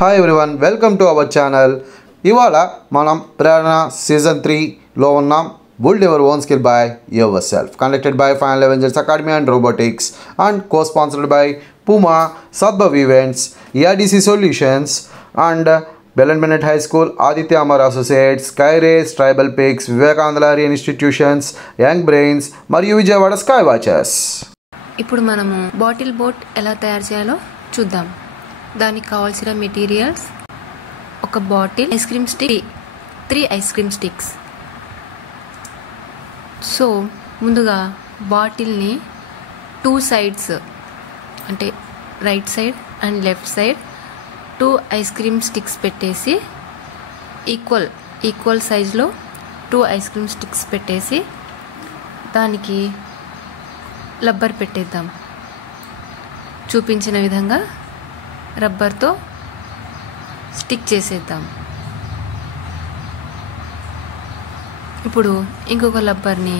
Hi everyone, welcome to our channel. ఇవాళ మనం ప్రేరణ season 3లో ఉన్నాం. Build your own skill by yourself. Conducted by Final Avengers Academy and Robotics and co-sponsored by Puma, Sadbhav Events, ERDC Solutions and Belen Bennett High School, Aditya Amar Associates, Skyrace, Tribal Peaks, Vivekananda Institutions, Young Brains మరియు Vijayawada sky watches. ఇప్పుడు మనము bottle boat ఎలా తయారు చేయాలో చూద్దాం. దానికి కావాల్సిన materials: ఒక bottle, ice cream stick, 3 ice cream sticks. So ముందుగా బాటిల్ని 2 సైడ్స్ అంటే right side and left side 2 ice cream sticks పెట్టేసి ఈక్వల్ సైజ్లో 2 ఐస్ క్రీమ్ స్టిక్స్ పెట్టేసి దానికి రబ్బర్ పెట్టేద్దాం. చూపించిన విధంగా రబ్బర్తో స్టిక్ చేసేద్దాం. ఇప్పుడు ఇంకొక రబ్బర్ని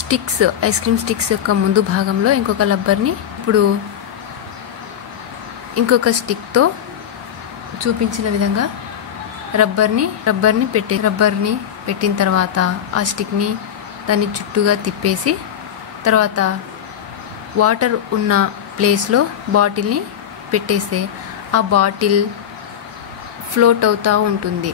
స్టిక్స్, ఐస్ క్రీమ్ స్టిక్స్ యొక్క ముందు భాగంలో ఇంకొక రబ్బర్ని ఇప్పుడు ఇంకొక స్టిక్తో చూపించిన విధంగా రబ్బర్ని పెట్టిన తర్వాత ఆ స్టిక్ని దాన్ని చుట్టూగా తిప్పేసి తర్వాత వాటర్ ఉన్న ప్లేస్లో బాటిల్ని పెట్టేస్తే ఆ బాటిల్ ఫ్లోట్ అవుతూ ఉంటుంది.